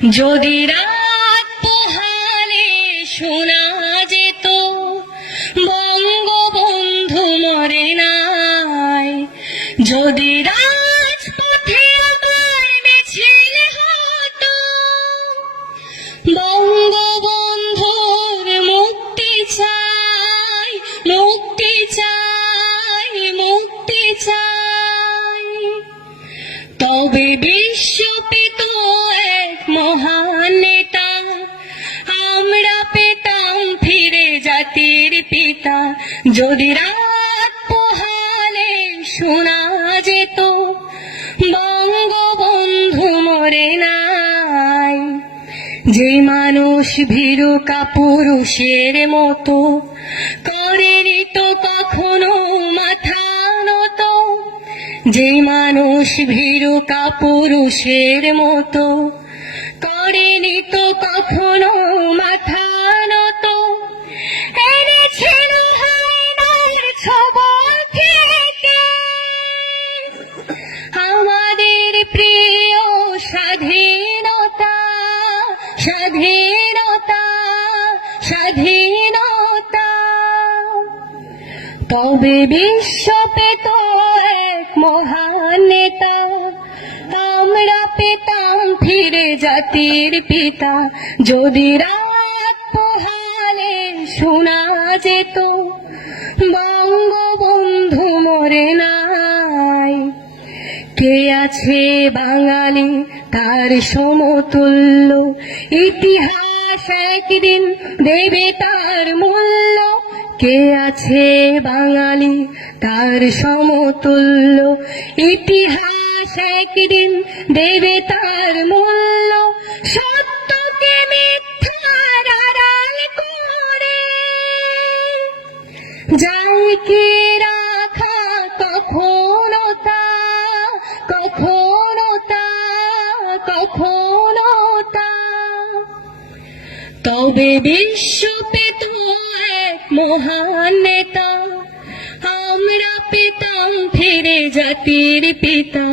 যদি রাত পোহালে শোনা যেত বঙ্গবন্ধু মরে নাই, যদি রাজপথে আবার মিছিল হতো বঙ্গবন্ধুর মুক্তি চাই, মুক্তি চাই, মুক্তি চাই, তবে বিশ্ব পেত এক মহান নেতা, আমরা পেতাম ফিরে জাতির পিতা। যদি রাত পোহালে শোনা যেত বঙ্গবন্ধু মরে নাই, যে মানুষ ভীরু কাপুরুষের মতো করেনি তো কখনো মাথা নত, যে মানুষ ভীরু কাপুরুষের মতো করেনি তো কখনো মাথা নত, এনেছিল হায়নার ছবল থেকে আমাদের প্রিয় স্বাধীনতা, স্বাধীনতা, স্বাধীনতা, তবে বিশ্ব পেত এক মহান নেতা, আমরা পেতাম ফিরে জাতির পিতা। যদি রাত পোহালে শোনা যেত বঙ্গবন্ধু মরে নাই, কে আছে বাঙালি তার সমতুল্য, ইতিহাস একদিন দেবে তার মূল্য, কে আছে বাঙালি তার সমতুল্য, ইতিহাস একদিন দেবে তার মূল্য, সত্যকে মিথ্যার আড়াল করে যায় কে রাখা কখনো তা, কখনো তা, কখনো তা, তবে বিশ্ব পেত এক মহান নেতা, আমরা পেতাম ফিরে জাতির পিতা।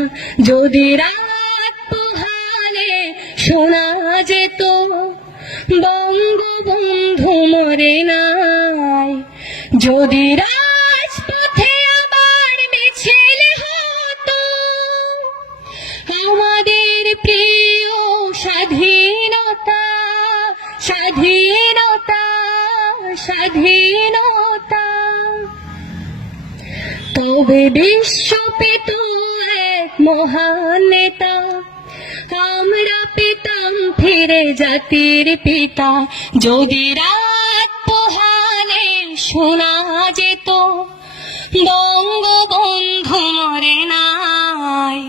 যদি রাত পোহালে শোনা যেত বঙ্গবন্ধু মরে নাই, যদি রাজপথে আবার মিছিল হতো আমাদের প্রিয় স্বাধীনতা, স্বাধীনতা, স্বাধীনতা, তবে বিশ্ব পেত এক মহান নেতা, আমরা পেতাম ফিরে জাতির পিতা। যদি রাত পোহালে শোনা যেত বঙ্গবন্ধু মরে নাই,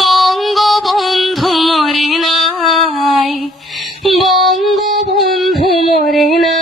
বঙ্গবন্ধু মরে নাই, বঙ্গবন্ধু মরে নাই।